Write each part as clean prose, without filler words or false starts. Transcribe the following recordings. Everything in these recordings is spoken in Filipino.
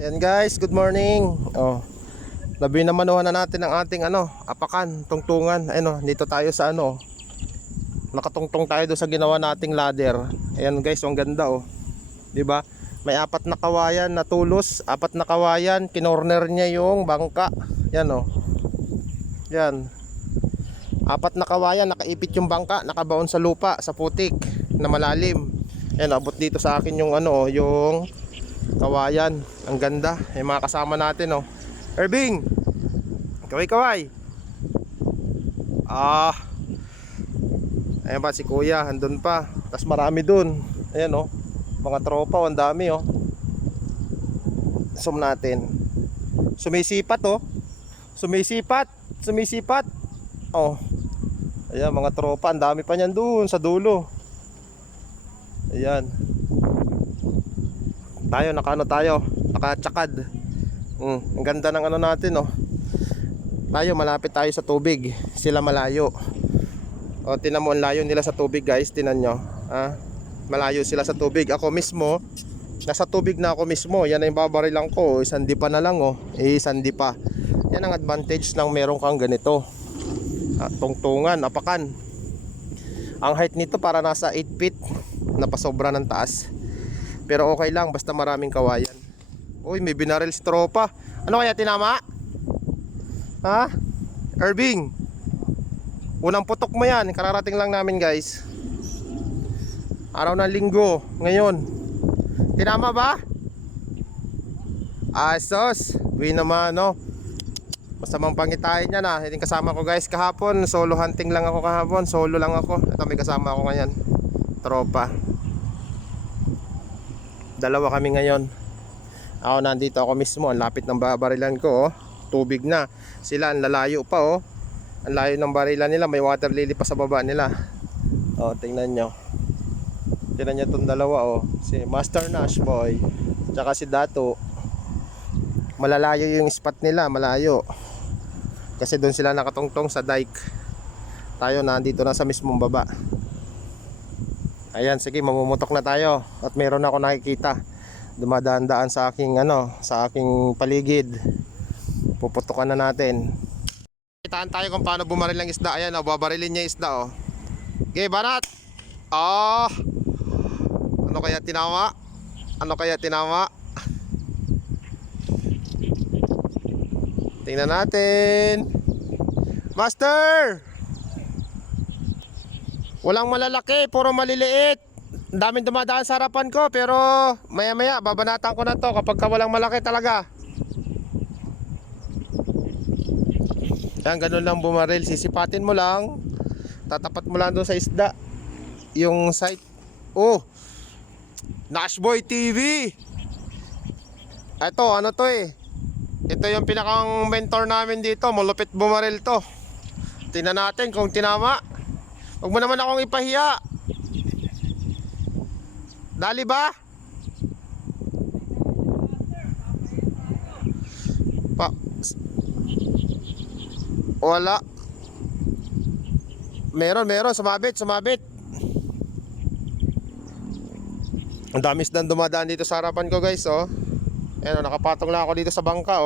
Ayan guys, good morning. Labi na manuhan na natin ang ating apakan, tungtungan. Dito tayo sa nakatungtong tayo doon sa ginawa nating ladder. Ayan guys, ang ganda 'Di ba? May apat na kawayan na tulos, apat na kawayan, kinorner niya yung bangka. Yan Yan. Apat na kawayan, nakaipit yung bangka, nakabaon sa lupa, sa putik na malalim. Ayan, abot dito sa akin yung yung kawayan. Ang ganda. Yung mga kasama natin Erbing, kaway. Ayan pa si kuya, andun pa. Tas marami dun. Ayan mga tropa, ang dami Zoom natin. Sumisipat Sumisipat. Ayan mga tropa, ang dami pa niyan dun sa dulo. Ayan. Tayo, nakatsakad. Ang ganda ng natin Tayo, malapit tayo sa tubig. Sila malayo. Tinan mo ang layo nila sa tubig guys. Tinan nyo malayo sila sa tubig. Ako mismo, nasa tubig na ako mismo. Yan ang babarilan ko. Isang dipa na lang isang dipa. Yan ang advantage ng meron kang ganito tungtungan, apakan. Ang height nito para nasa 8 feet. Napasobra ng taas. Pero okay lang, basta maraming kawayan. Uy, may binaril si tropa. Ano kaya tinama? Ha? Erbing, unang putok mo yan. Kararating lang namin guys. Araw ng linggo ngayon. Tinama ba? Asos, uwi naman masamang pangitain niya na. Hindi kasama ko guys kahapon. Solo hunting lang ako kahapon. Solo lang ako. Ito may kasama ako ngayon, tropa. Dalawa kami ngayon. Ako nandito ako mismo. Ang lapit ng barilan ko Tubig na. Sila ang lalayo pa Ang layo ng barilan nila. May water lily pa sa baba nila. Tingnan nyo. Tingnan nyo itong dalawa Si Master Nash Boy tsaka si Dato. Malalayo yung spot nila. Malayo. Kasi doon sila nakatungtong sa dike. Tayo nandito na sa mismong baba. Ayan, sige, mamumutok na tayo. At meron ako nakikita dumadaan-daan sa aking sa aking paligid. Puputukan na natin. Kitaan tayo kung paano bumaril ng isda. Ayan babarilin niya isda Okay, banat. Ano kaya tinama? Tingnan natin. Master! Walang malalaki, puro maliliit. Daming dumadaan sa harapan ko, pero maya-maya babanatan ko na to kapag walang malaki talaga. Yan, ganun lang bumaril. Sisipatin mo lang. Tatapat mo lang doon sa isda yung sight. Nashboy TV. Ito, ito yung pinakang mentor namin dito. Malupit bumaril to. Tingnan natin kung tinama. Huwag mo naman akong ipahiya. Dali ba? Wala. Meron. Sumabit. Ang dami isdang dumadaan dito sa harapan ko guys Ayan nakapatong lang ako dito sa bangka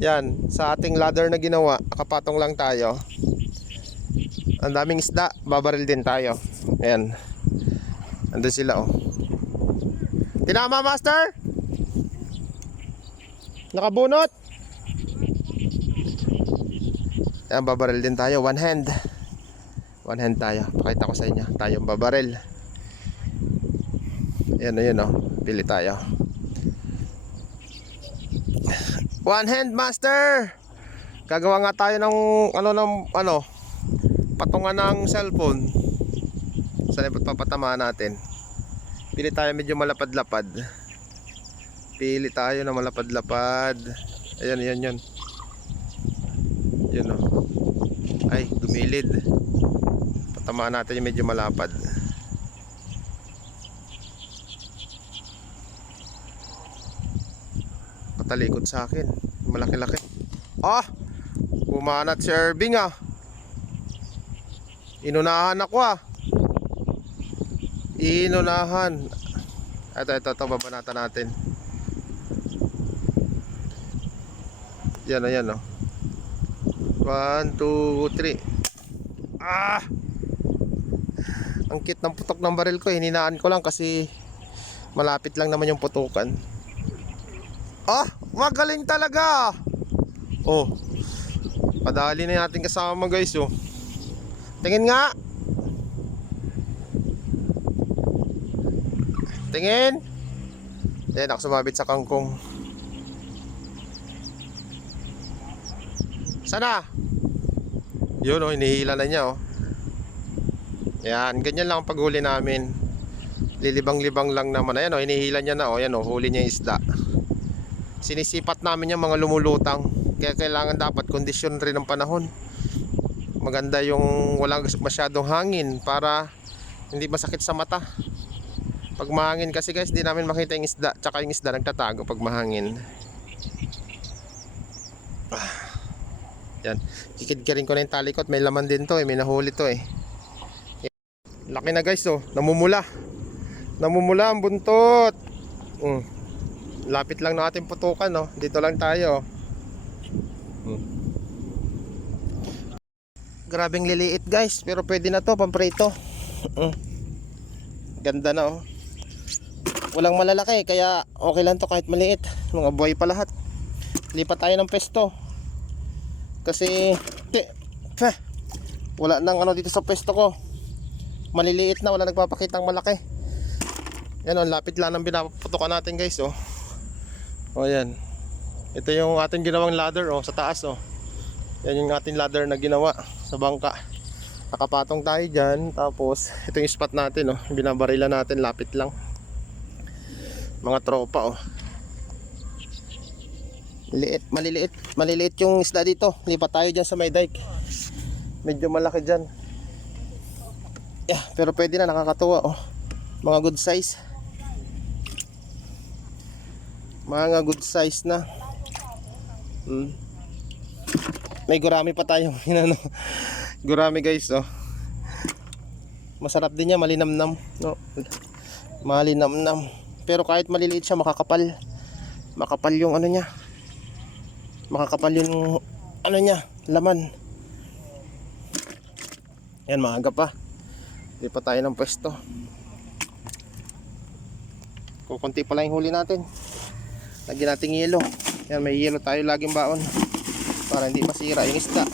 Yan, sa ating ladder na ginawa. Nakapatong lang tayo. Ang daming isda, babaril din tayo. Ayan. Andun sila Tinama, master? Nakabunot? Ayan, babaril din tayo. One hand tayo. Pakita ko sa inyo. Tayong babaril. Ayan pili tayo. One hand, master. Gagawa nga tayo ng patungan ng cellphone. Saan papatamaan natin? Pili tayo medyo malapad-lapad. Pili tayo na malapad-lapad. Ayan. Yun Ay, gumilid. Patamaan natin yung medyo malapad. Katalikod sa akin. Malaki-laki. Bumanat si Erbing Inunahan ako Inunahan. Ito, babanatan natin. Yan, ayan, oh. 1, 2, 3. Ah! Ang cute ng putok ng baril ko. Hininaan ko lang kasi malapit lang naman yung putukan. Ah! Magaling talaga! Oh. Padali na natin kasama guys, oh. Tingin nga. Tingin. Yan, ako sumabit sa kangkong. Sana? Yun, oh, hinihila na niya, oh. Yan, ganyan lang ang paghuli namin. Lilibang-libang lang naman. Ayan, oh, hinihila niya na, oh. Ayan, oh, huli niya yung isda. Sinisipat namin yung mga lumulutang. Kaya kailangan dapat kondisyon rin ng panahon. Maganda yung walang masyadong hangin para hindi masakit sa mata. Pag mahangin kasi guys, di namin makita yung isda. Tsaka yung isda nagtatago pag mahangin. Yan. Kikid-kirin ko na yung talikot. May laman din to, eh. May nahuli to, eh. Laki na guys, oh. Namumula. Namumula ang buntot. Lapit lang ng ating putukan, oh. Dito lang tayo. Grabing liliit guys, pero pwede na to pamprito. Ganda na, oh. Walang malalaki, kaya okay lang to kahit maliit. Mga buhay pa lahat. Lipat tayo ng pesto. Kasi wala nang ano dito sa pesto ko. Maliliit na, wala nagpapakitang malaki. Yan, oh, lapit lang ng binaputukan natin guys, oh. Oh, yan. Ito yung ating ginawang ladder, oh, sa taas, oh. Yan yung ating ladder na ginawa sa bangka. Nakapatong tayo dyan. Tapos ito yung spot natin, oh. Binabarila natin, lapit lang. Mga tropa, oh. Maliliit yung isda dito. Lipat tayo dyan sa may dike. Medyo malaki dyan. Yeah, pero pwede na, nakakatuwa, oh. Mga good size. Mga good size na. May gurami pa tayo. Gurami guys, oh. Masarap din niya, malinamnam, no? Malinamnam. Pero kahit maliliit siya, makakapal. Makapal yung ano niya. Makakapal yung ano niya, laman. Yan, maaga pa. Hindi pa tayo ng pwesto. Kukunti pa lang yung huli natin. Lagyan natin yelo. Yan, may yelo tayo laging baon para hindi masira yung isda.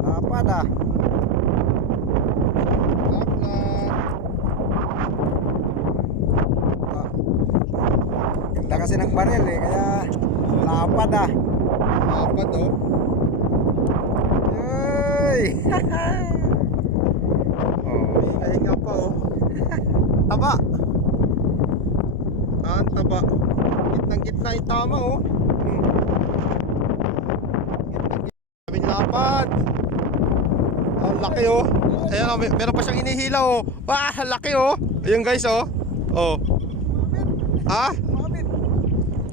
Lapad ah. Ganda kasi ng baril eh, kaya lapad ah. Lapad, oh. Yoy! Oh, hinga pa, oh. Taba. Ang taba. Gitnang gitna yung tama, oh. Gitnang lapad. Ang laki, oh. Ayan, oh, meron pa siyang inihila, oh. Ah, laki, oh. Ayun guys, oh. Oh. Ah?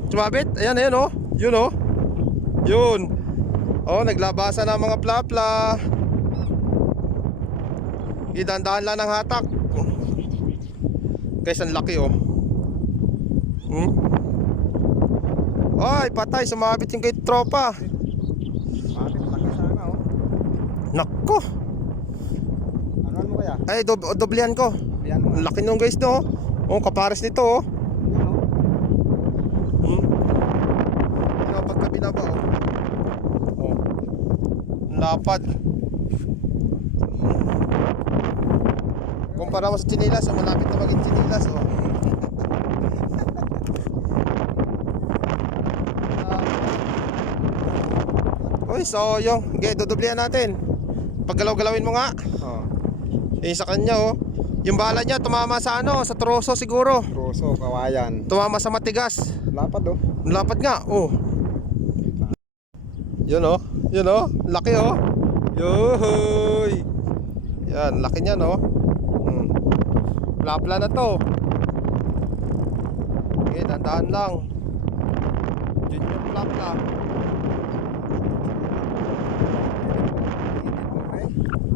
Sumabit? Ayan, ayan, oh. Yun, oh. Yun. Oh, naglabasa na mga plapla. Idandaan lang ng hatak. Guys, ang laki, oh. Ay, patay. Sumabit yung kay tropa. Bakit laki sana oh. Nakko. Ano mo kaya? Ay, doblehan ko. Yan mo. Ang laki nung guys, no. Oh, kapares nito, oh. Ano, pagka binaba, oh. Oh. Ang lapad. Kumpara mo sa chinilas, oh, malapit na maging chinilas, oh. Uy, so yung, okay, dudublehan natin. Paggalaw-galawin mo nga. Oh. Sa kanya, oh. Yung bala niya tumama sa ano, sa troso siguro. Troso, kawayan. Tumama sa matigas. Lapad oh. Lapad nga, oh. Yun, oh. Yun, oh. Laki, oh. Yohoy. Yan, laki niya, no. Plapla na to. Okay, dandahan lang. Junior plapla.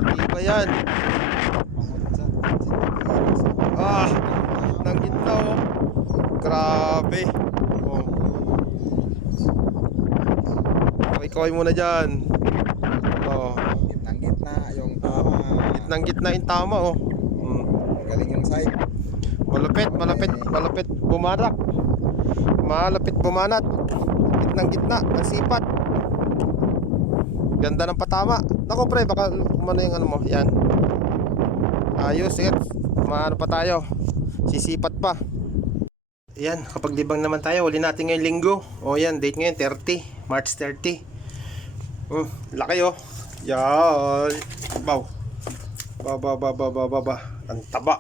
Hindi ba yan? Ah, nang gitna oh. Grabe. Oh. Kaway-kaway muna dyan. Oh. Gitnang-gitna yung tama. Gitnang-gitna yung tama oh. Galing yung side. Malapit bumarak. Malapit bumanat. Gitnang-gitna, ang sipat. Ganda ng patama. Nako pre, baka umano yung ano mo. Yan. Ayos, sige. Maano pa tayo. Sisipat pa. Yan, kapag libang naman tayo, huli natin ngayong linggo. O yan, date ngayon 30, March 30. Laki oh. Yan. Wow. Ba. Ang taba.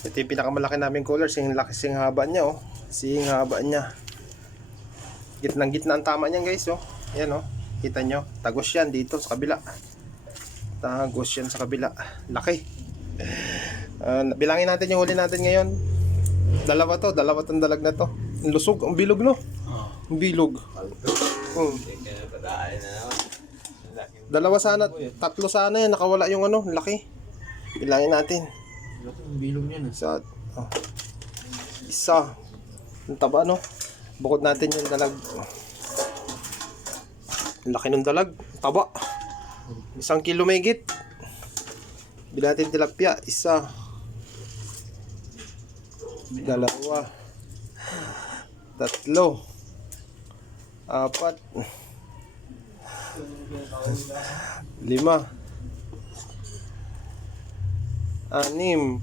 Ito yung pinakamalaki namin color. Sing haba niya oh. Sing haba niya. Gitnang-gitna ang tama niyan guys oh. Yan oh. Kita nyo. Tagos yan dito sa kabila. Tagos yan sa kabila. Laki. Bilangin natin yung huli natin ngayon. Dalawa tong dalag na to. Ang lusog, ang bilog no. Ang bilog. Dalawa sana, tatlo sana yan. Nakawala yung ano, laki. Bilangin natin. Ang bilog niya na. Isa. Ang taba no. Bukod natin yung dalag. Ang laki ng dalag. Taba. 1 kilo may higit. Bila natin tilapia. 1. 2. 3. 4. 5. 6.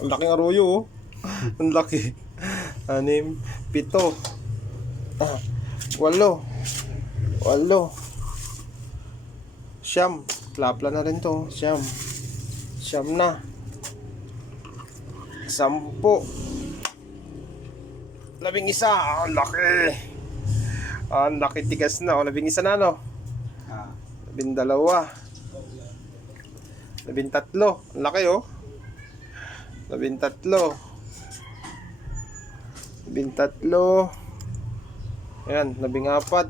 Ang laking arroyo oh. Ang laki. 6. 7. 8. 9. Plapla na rin to. 10 na. 10. 11. Ang laki. Ang laki tigas na. 11 na no. 12. 13. Ang laki oh. 13. 13. Ayan. 14.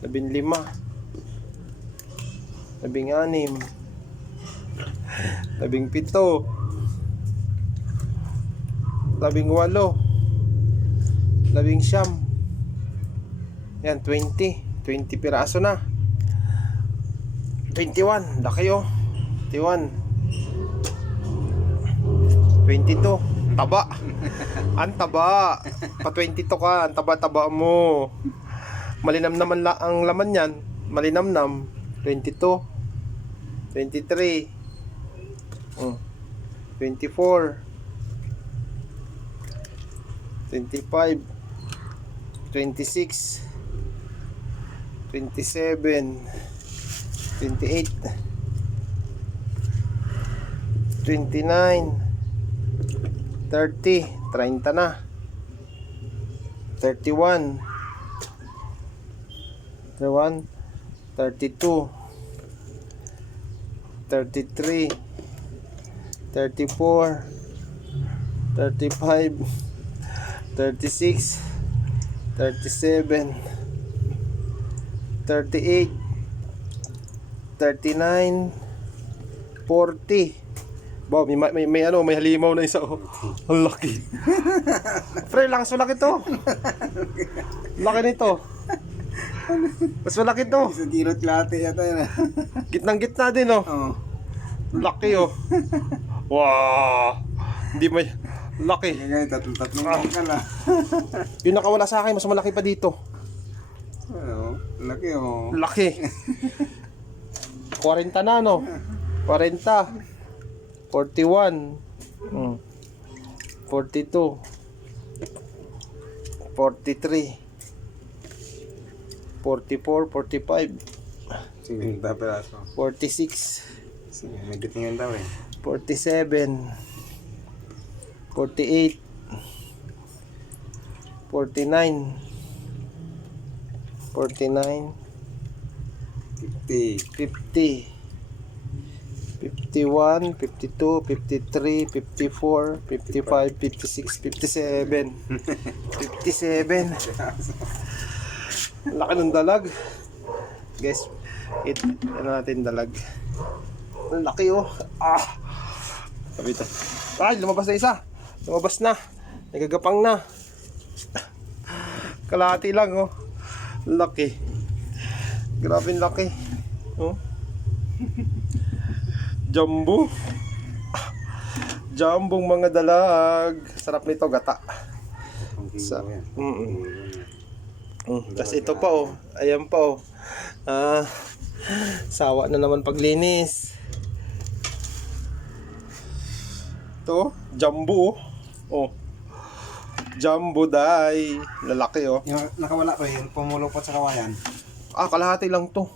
15. 16. 17. 18. 19. Yan, 20 piraso na. 21, laki oh. 21. 22, taba. Ang taba. Pa 22 ka, ang taba-taba mo. Malinam naman ang laman yan. Malinamnam. 22. 23. 24. 25. 26. 27. 28. 29. 30. 30 na. 31. 31. 32. 33. 34. 35. 36. 37. 38. 39. 40. Wow, may ano, may halimaw na isa oh. Ang laki. Pre, lakas malaki to. Laki nito. Mas malaki to. 1 kilo latte yata yun. Gitnang-gitna din oh. Oo. Laki oh. Wow. Hindi may laki. Ngayon, tatlong ka na. Yung nakawala sa akin, mas malaki pa dito. Oo, laki oh. Laki. 40 na no. 40. 41. 42. 43. 44, 45. 50 peraso. 46. Sige, may tingin daw eh. 47. 48. 49. 49. 50. 50. 51. 51, 52, 53, 54, 55, 56, 57. 57. Laki ng dalag. Guys, ano natin dalag. Ang laki oh. Sabi ito. Ay, lumabas na isa. Lumabas na. Nagagapang na. Kalahati lang oh. Laki. Grabe laki. Oh. Jumbo. Jambong mga dalag. Sarap nito gata. Sa, Tapos ito pa oh. Ayan pa oh. Sawa na naman paglinis. Ito, jumbo oh. Jumbo dai. Lalaki oh. Yung nakawala ko yun, pumulupot sa kawayan. Kalahati lang to.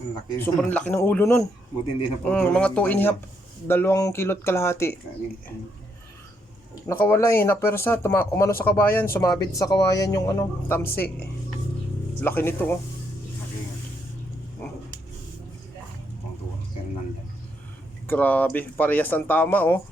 Ang laki. Sobrang laki ng ulo nun. Buti hindi na Mga 2.5, 2 kilot kalahati. Nakawala napersa, umano sa kabayan, sumabit sa kawayan yung tamsi. Laki nito oh. Laki. Ang tuwa. Kaya nandyan. Grabe, parehas ang tama oh.